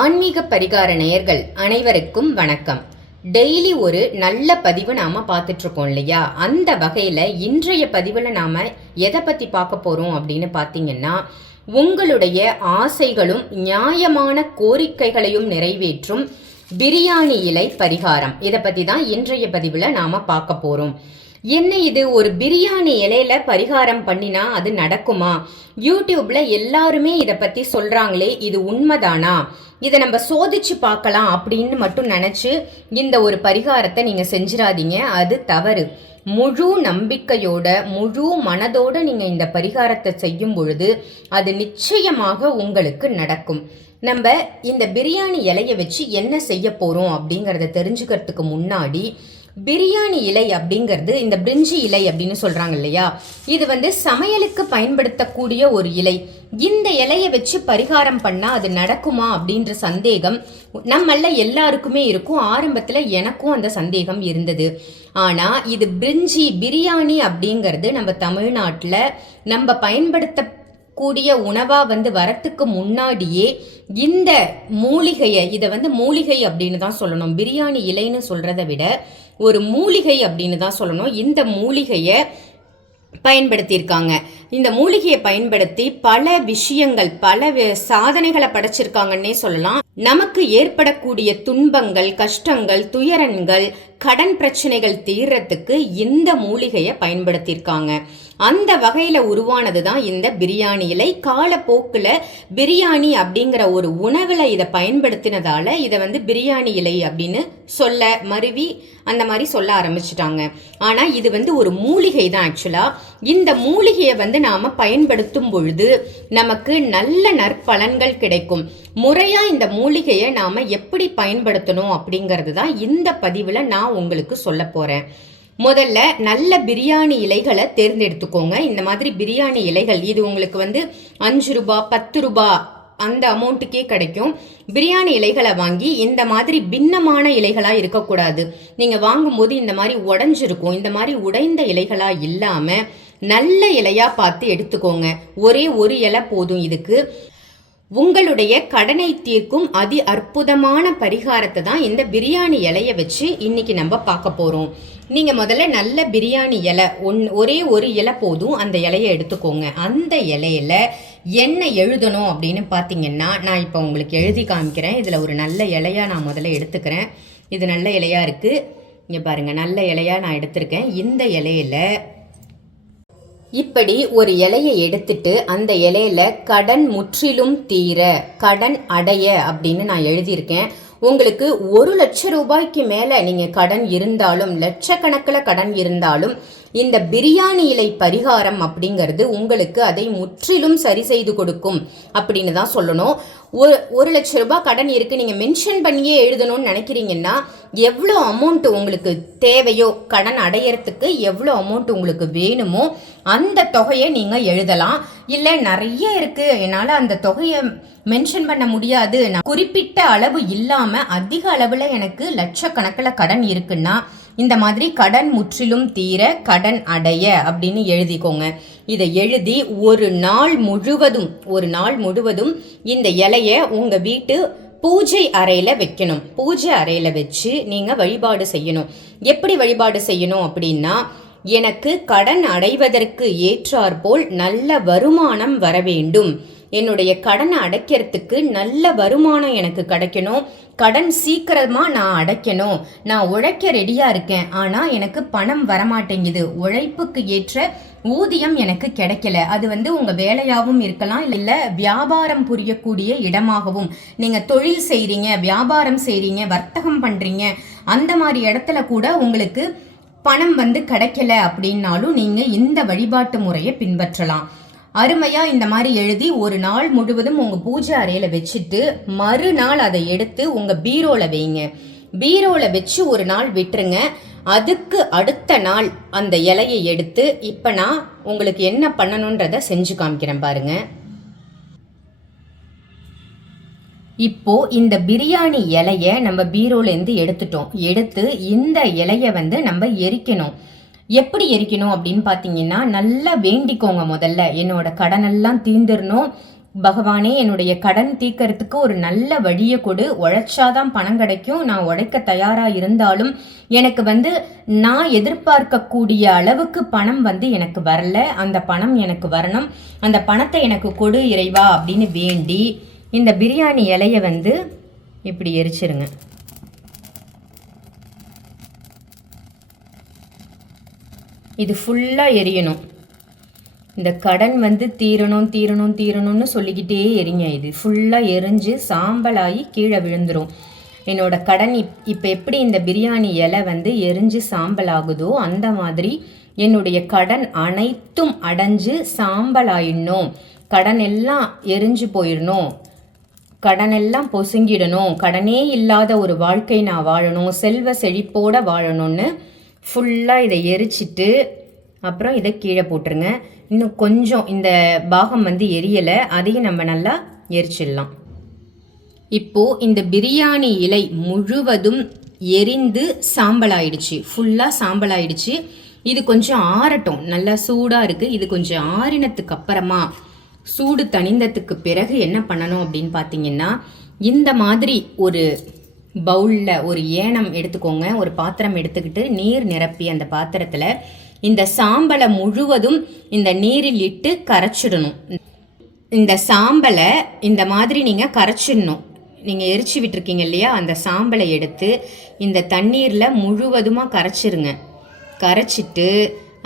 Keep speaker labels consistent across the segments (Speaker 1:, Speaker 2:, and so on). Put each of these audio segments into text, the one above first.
Speaker 1: ஆன்மீக பரிகார நேயர்கள் அனைவருக்கும் வணக்கம். டெய்லி ஒரு நல்ல பதிவு நாம பார்த்துட்டு இருக்கோம் இல்லையா? அந்த வகையில இன்றைய பதிவுல நாம எதை பத்தி பார்க்க போறோம் அப்படின்னு பார்த்தீங்கன்னா உங்களுடைய ஆசைகளும் நியாயமான கோரிக்கைகளையும் நிறைவேற்றும் பிரியாணி இலை பரிகாரம். இதை பத்தி தான் இன்றைய பதிவுல நாம பார்க்க போறோம். என்ன இது? ஒரு பிரியாணி இலையில பரிகாரம் பண்ணினா அது நடக்குமா? யூடியூப்ல எல்லாருமே இதை பத்தி சொல்றாங்களே இது உண்மைதானா? இதை நம்ம சோதிச்சு பார்க்கலாம் அப்படின்னு மட்டும் நினச்சி இந்த ஒரு பரிகாரத்தை நீங்கள் செஞ்சிடாதீங்க அது தவறு. முழு நம்பிக்கையோட முழு மனதோட நீங்கள் இந்த பரிகாரத்தை செய்யும் பொழுது அது நிச்சயமாக உங்களுக்கு நடக்கும். நம்ம இந்த பிரியாணி இலையை வச்சு என்ன செய்ய போகிறோம் அப்படிங்கிறத தெரிஞ்சுக்கிறதுக்கு முன்னாடி பிரியாணி இலை அப்படிங்கிறது இந்த பிரிஞ்சி இலை அப்படின்னு சொல்கிறாங்க இல்லையா? இது வந்து சமையலுக்கு பயன்படுத்தக்கூடிய ஒரு இலை. இந்த இலையை வச்சு பரிகாரம் பண்ணால் அது நடக்குமா அப்படின்ற சந்தேகம் நம்மள எல்லாருக்குமே இருக்கும். ஆரம்பத்தில் எனக்கும் அந்த சந்தேகம் இருந்தது. ஆனால் இது பிரிஞ்சி பிரியாணி அப்படிங்கிறது நம்ம தமிழ்நாட்டில் நம்ம பயன்படுத்த கூடிய உணவாக வந்து வரத்துக்கு முன்னாடியே இந்த மூலிகையை இதை வந்து மூலிகை அப்படின்னு தான் சொல்லணும். பிரியாணி இலைன்னு சொல்கிறத விட ஒரு மூலிகை அப்படின்னு தான் சொல்லணும். இந்த மூலிகையை பயன்படுத்தியிருக்காங்க. இந்த மூலிகையை பயன்படுத்தி பல விஷயங்கள் பல சாதனைகளை படைச்சிருக்காங்கன்னே சொல்லலாம். நமக்கு ஏற்படக்கூடிய துன்பங்கள் கஷ்டங்கள் துயரங்கள் கடன் பிரச்சனைகள் தீர்றதுக்கு இந்த மூலிகையை பயன்படுத்தியிருக்காங்க. அந்த வகையில் உருவானது தான் இந்த பிரியாணி இலை. காலப்போக்கில் பிரியாணி அப்படிங்கிற ஒரு உணவில் இதை பயன்படுத்தினதால இதை வந்து பிரியாணி இலை அப்படின்னு சொல்ல மருவி அந்த மாதிரி சொல்ல ஆரம்பிச்சிட்டாங்க. ஆனால் இது வந்து ஒரு மூலிகை தான் ஆக்சுவலாக இந்த மூலிகையை வந்து நாம் பயன்படுத்தும் பொழுது நமக்கு நல்ல நற்பலன்கள் கிடைக்கும். முறையாக இந்த மூலிகையை நாம் எப்படி பயன்படுத்தணும் அப்படிங்கிறது தான் இந்த பதிவில் நான் உங்களுக்கு சொல்ல போகிறேன் முதல்ல நல்ல பிரியாணி இலைகளை தேர்ந்தெடுத்துக்கோங்க. இந்த மாதிரி பிரியாணி இலைகள் இது உங்களுக்கு வந்து அஞ்சு ரூபா பத்து ரூபா அந்த அமௌண்ட்டுக்கே கிடைக்கும். பிரியாணி இலைகளை வாங்கி இந்த மாதிரி பின்னமான இலைகளாக இருக்கக்கூடாது. நீங்கள் வாங்கும்போது இந்த மாதிரி உடஞ்சிருக்கும். இந்த மாதிரி உடைந்த இலைகளாக இல்லாமல் நல்ல இலையாக பார்த்து எடுத்துக்கோங்க. ஒரே ஒரு இலை போதும் இதுக்கு. உங்களுடைய கடனை தீர்க்கும் அதி அற்புதமான பரிகாரத்தை தான் இந்த பிரியாணி இலையை வச்சு இன்னைக்கு நம்ம பார்க்க போகிறோம் நீங்கள் முதல்ல நல்ல பிரியாணி இலை ஒன் ஒரே ஒரு இலை போதும் அந்த இலையை எடுத்துக்கோங்க. அந்த இலையில என்ன எழுதணும் அப்படின்னு பார்த்தீங்கன்னா நான் இப்போ உங்களுக்கு எழுதி காமிக்கிறேன். இதில் ஒரு நல்ல இலையாக நான் முதல்ல எடுத்துக்கிறேன். இது நல்ல இலையாக இருக்குது இங்கே பாருங்கள் நல்ல இலையாக நான் எடுத்திருக்கேன். இந்த இலையில இப்படி ஒரு இலையை எடுத்துட்டு அந்த இலையில கடன் முற்றிலும் தீர கடன் அடைய அப்படின்னு நான் எழுதியிருக்கேன். உங்களுக்கு ஒரு லட்ச ரூபாய்க்கு மேலே நீங்கள் கடன் இருந்தாலும் லட்சக்கணக்கில் கடன் இருந்தாலும் இந்த பிரியாணி இலை பரிகாரம் அப்படிங்கிறது உங்களுக்கு அதை முற்றிலும் சரி செய்து கொடுக்கும் அப்படின்னு தான் சொல்லணும். ஒரு ஒரு லட்ச ரூபாய் கடன் இருக்குது நீங்கள் மென்ஷன் பண்ணியே எழுதணும்னு நினைக்கிறீங்கன்னா எவ்வளோ அமௌண்ட் உங்களுக்கு தேவையோ கடன் அடையிறதுக்கு எவ்வளோ அமௌண்ட் உங்களுக்கு வேணுமோ அந்த தொகையை நீங்கள் எழுதலாம். இல்லை நிறைய இருக்குது என்னால் அந்த தொகையை மென்ஷன் பண்ண முடியாது. நான் குறிப்பிட்ட அளவு இல்லாமல் அதிக அளவில் எனக்கு லட்சக்கணக்கில் கடன் இருக்குன்னா இந்த மாதிரி கடன் முற்றிலும் தீர கடன் அடைய அப்படின்னு எழுதிக்கோங்க. இதை எழுதி ஒரு நாள் முழுவதும் ஒரு நாள் முழுவதும் இந்த இலையை உங்கள் வீட்டு பூஜை அறையில் வைக்கணும். பூஜை அறையில் வச்சு நீங்கள் வழிபாடு செய்யணும். எப்படி வழிபாடு செய்யணும் அப்படின்னா எனக்கு கடன் அடைவதற்கு ஏற்றாற்போல் நல்ல வருமானம் வர வேண்டும். என்னுடைய கடனை அடைக்கிறதுக்கு நல்ல வருமானம் எனக்கு கிடைக்கணும். கடன் சீக்கிரமா நான் அடைக்கணும். நான் உழைக்க ரெடியா இருக்கேன். ஆனா எனக்கு பணம் வரமாட்டேங்குது. உழைப்புக்கு ஏற்ற ஊதியம் எனக்கு கிடைக்கல. அது வந்து உங்க வேலையாகவும் இருக்கலாம் இல்ல வியாபாரம் புரியக்கூடிய இடமாகவும். நீங்க தொழில் செய்றீங்க வியாபாரம் செய்றீங்க வர்த்தகம் பண்றீங்க அந்த மாதிரி இடத்துல கூட உங்களுக்கு பணம் வந்து கிடைக்கல அப்படின்னாலும் நீங்க இந்த வழிபாட்டு முறையை பின்பற்றலாம். அருமையா இந்த மாதிரி எழுதி ஒரு நாள் முழுவதும் உங்க பூஜை அறையில வச்சுட்டு மறுநாள் அதை எடுத்து உங்க பீரோல வைங்க. பீரோல வச்சு ஒரு நாள் விட்டுருங்க. அதுக்கு அடுத்த நாள் அந்த இலையை எடுத்து இப்ப நான் உங்களுக்கு என்ன பண்ணணுன்றதை செஞ்சு காமிக்கிறேன் பாருங்க. இப்போ இந்த பிரியாணி இலைய நம்ம பீரோலேருந்து எடுத்துட்டோம். எடுத்து இந்த இலைய வந்து நம்ம எரிக்கணும். எப்படி எரிக்கணும் அப்படின்னு பார்த்தீங்கன்னா நல்லா வேண்டிக்கோங்க முதல்ல. என்னோட கடனெல்லாம் தீர்ந்துடணும் பகவானே என்னுடைய கடன் தீர்க்கறதுக்கு ஒரு நல்ல வழியை கொடு. உழைச்சாதான் பணம் கிடைக்கும். நான் உழைக்க தயாராக இருந்தாலும் எனக்கு வந்து நான் எதிர்பார்க்கக்கூடிய அளவுக்கு பணம் வந்து எனக்கு வரல. அந்த பணம் எனக்கு வரணும். அந்த பணத்தை எனக்கு கொடு இறைவா அப்படின்னு வேண்டி இந்த பிரியாணி இலையை வந்து இப்படி எரிச்சிருங்க. இது ஃபுல்லாக எரியணும். இந்த கடன் வந்து தீரணும் தீரணும் தீரணும்னு சொல்லிக்கிட்டே எரிங்க இது. ஃபுல்லாக எரிஞ்சு சாம்பலாகி கீழே விழுந்துடும் என்னோட கடன் இப் இப்போ எப்படி இந்த பிரியாணி இலை வந்து எரிஞ்சு சாம்பல் ஆகுதோ அந்த மாதிரி என்னுடைய கடன் அனைத்தும் அடைஞ்சு சாம்பலாயிடணும். கடன் எல்லாம் எரிஞ்சு போயிடணும். கடன் எல்லாம் பொசுங்கிடணும். கடனே இல்லாத ஒரு வாழ்க்கை நான் வாழணும். செல்வ செழிப்போட வாழணும்னு ஃபுல்லாக இதை எரிச்சிட்டு அப்புறம் இதை கீழே போட்டுருங்க. இன்னும் கொஞ்சம் இந்த பாகம் வந்து எரியலை அதையும் நம்ம நல்லா எரிச்சிடலாம். இப்போது இந்த பிரியாணி இலை முழுவதும் எரிந்து சாம்பலாயிடுச்சு. ஃபுல்லாக சாம்பலாயிடுச்சு. இது கொஞ்சம் ஆறட்டும். நல்லா சூடாக இருக்குது இது கொஞ்சம் ஆறினத்துக்கு அப்புறமா சூடு தணிந்ததுக்கு பிறகு என்ன பண்ணணும் அப்படின்னு பார்த்தீங்கன்னா இந்த மாதிரி ஒரு பவுலில் ஒரு ஏனம் எடுத்துக்கோங்க. ஒரு பாத்திரம் எடுத்துக்கிட்டு நீர் நிரப்பி அந்த பாத்திரத்தில் இந்த சாம்பலை முழுவதும் இந்த நீரில் இட்டு கரைச்சிடணும். இந்த சாம்பலை இந்த மாதிரி நீங்கள் கரைச்சிடணும். நீங்கள் எரிச்சு விட்டுருக்கீங்க இல்லையா? அந்த சாம்பலை எடுத்து இந்த தண்ணீரில் முழுவதுமாக கரைச்சிருங்க. கரைச்சிட்டு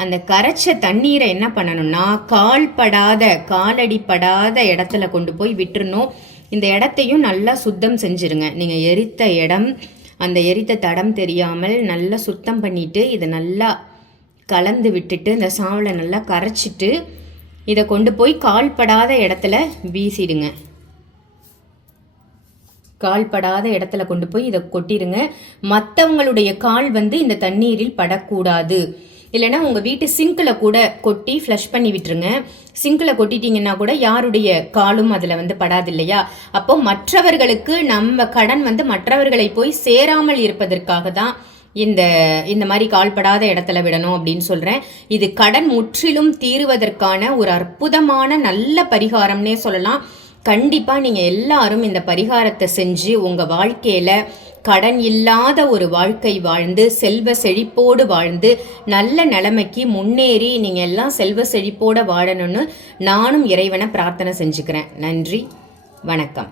Speaker 1: அந்த கரைச்ச தண்ணீரை என்ன பண்ணணும்னா கால் படாத காலடிப்படாத இடத்துல கொண்டு போய் விட்டுறணும். இந்த இடத்தையும் நல்லா சுத்தம் செஞ்சுருங்க. நீங்கள் எரித்த இடம் அந்த எரித்த தடம் தெரியாமல் நல்லா சுத்தம் பண்ணிவிட்டு இதை நல்லா கலந்து விட்டுட்டு இந்த சாவலை நல்லா கரைச்சிட்டு இதை கொண்டு போய் கால்படாத இடத்துல வீசிடுங்க. கால்படாத இடத்துல கொண்டு போய் இதை கொட்டிடுங்க மற்றவங்களுடைய கால் வந்து இந்த தண்ணீரில் படக்கூடாது. இல்லைன்னா உங்கள் வீட்டு சிங்கில் கூட கொட்டி ஃப்ளஷ் பண்ணி விட்டுருங்க. சிங்கில் கொட்டிட்டீங்கன்னா கூட யாருடைய காலும் அதில் வந்து படாது இல்லையா? அப்போ மற்றவர்களுக்கு நம்ம கடன் வந்து மற்றவர்களை போய் சேராமல் இருப்பதற்காக தான் இந்த இந்த மாதிரி கால்படாத இடத்துல விடணும் அப்படின்னு சொல்கிறேன் இது கடன் முற்றிலும் தீருவதற்கான ஒரு அற்புதமான நல்ல பரிகாரம்னே சொல்லலாம். கண்டிப்பாக நீங்கள் எல்லாரும் இந்த பரிகாரத்தை செஞ்சு உங்கள் வாழ்க்கையில் கடன் இல்லாத ஒரு வாழ்க்கை வாழ்ந்து செல்வ செழிப்போடு வாழ்ந்து நல்ல நிலைமைக்கு முன்னேறி நீங்கள் எல்லாம் செல்வ செழிப்போடு வாழணும்னு நானும் இறைவனை பிரார்த்தனை செஞ்சுக்கிறேன். நன்றி. வணக்கம்.